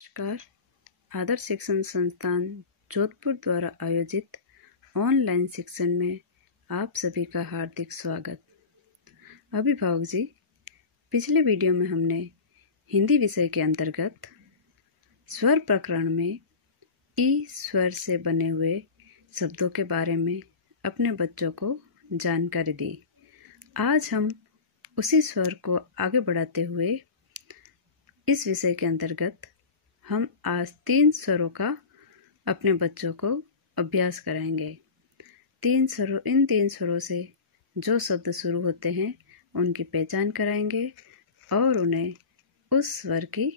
नमस्कार। आदर्श शिक्षण संस्थान जोधपुर द्वारा आयोजित ऑनलाइन शिक्षण में आप सभी का हार्दिक स्वागत। अभिभावक जी, पिछले वीडियो में हमने हिंदी विषय के अंतर्गत स्वर प्रकरण में ई स्वर से बने हुए शब्दों के बारे में अपने बच्चों को जानकारी दी। आज हम उसी स्वर को आगे बढ़ाते हुए इस विषय के अंतर्गत हम आज 3 स्वरों का अपने बच्चों को अभ्यास कराएंगे। इन 3 स्वरों से जो शब्द शुरू होते हैं उनकी पहचान कराएंगे और उन्हें उस स्वर की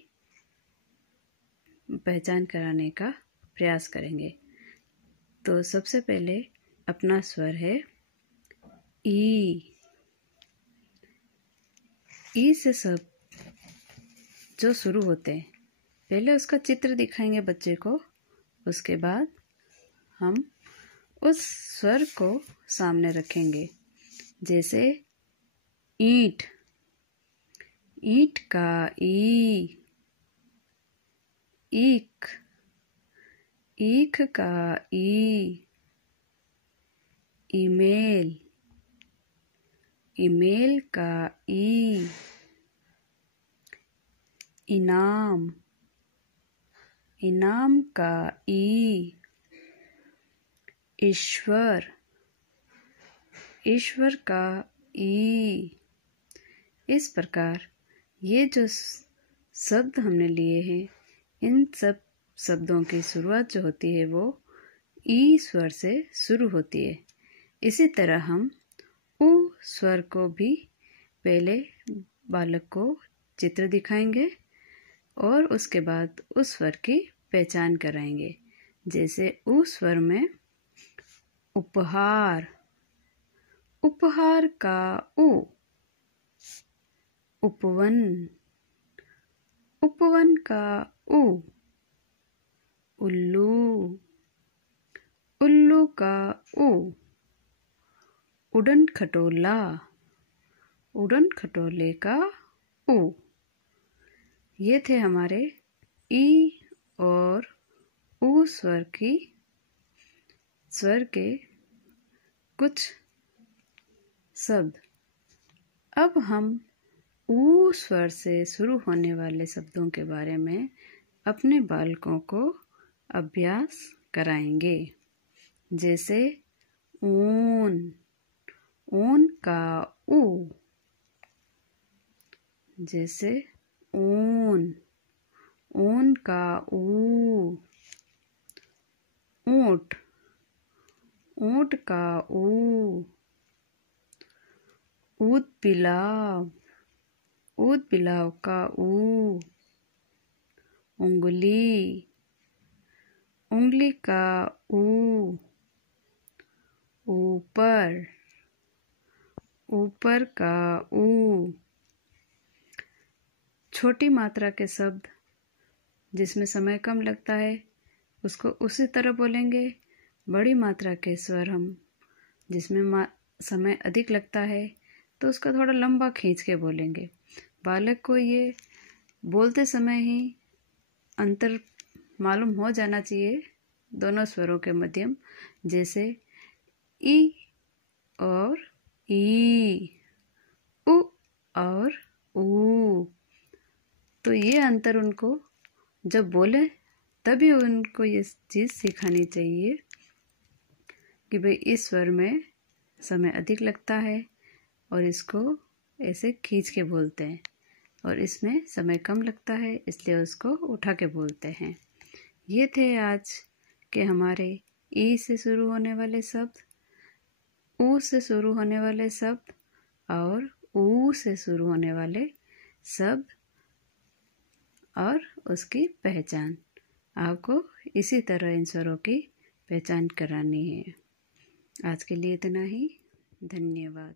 पहचान कराने का प्रयास करेंगे। तो सबसे पहले अपना स्वर है ई। ई से शब्द जो शुरू होते हैं, पहले उसका चित्र दिखाएंगे बच्चे को। उसके बाद हम उस स्वर को सामने रखेंगे। जैसे ईंट, ईंट का ई। ईख, ईख का ई। ईमेल, ईमेल का ई। इनाम, इनाम का ई। ईश्वर, ईश्वर का ई। इस प्रकार ये जो शब्द हमने लिए हैं, इन सब शब्दों की शुरुआत जो होती है वो ई स्वर से शुरू होती है। इसी तरह हम उ स्वर को भी पहले बालक को चित्र दिखाएंगे और उसके बाद उस स्वर की पहचान कराएंगे। जैसे उ स्वर में उपहार, उपहार का उ। उपवन, उपवन का उ। उल्लू, उल्लू का उ। उड़न खटोला, उड़न खटोले का उ। ये थे हमारे ई और उ स्वर के कुछ शब्द। अब हम उ स्वर से शुरू होने वाले शब्दों के बारे में अपने बालकों को अभ्यास कराएंगे। जैसे ऊन, ऊन का ऊ। जैसे ऊन, ऊन का ऊ। ऊंट, ऊंट का ऊ। ऊद पिलाव, ऊद पिलाव का ऊ। उंगली, उंगली का ऊ। ऊपर, ऊपर का ऊ। छोटी मात्रा के शब्द जिसमें समय कम लगता है उसको उसी तरह बोलेंगे। बड़ी मात्रा के स्वर हम जिसमें समय अधिक लगता है तो उसका थोड़ा लंबा खींच के बोलेंगे। बालक को ये बोलते समय ही अंतर मालूम हो जाना चाहिए दोनों स्वरों के मध्यम। जैसे ई और ई, उ और ऊ। तो ये अंतर उनको जब बोले तभी उनको ये चीज़ सिखानी चाहिए कि भाई इस स्वर में समय अधिक लगता है और इसको ऐसे खींच के बोलते हैं, और इसमें समय कम लगता है इसलिए उसको उठा के बोलते हैं। ये थे आज के हमारे ई से शुरू होने वाले शब्द, ऊ से शुरू होने वाले शब्द और ऊ से शुरू होने वाले शब्द और उसकी पहचान। आपको इसी तरह इन स्वरों की पहचान करानी है। आज के लिए इतना ही। धन्यवाद।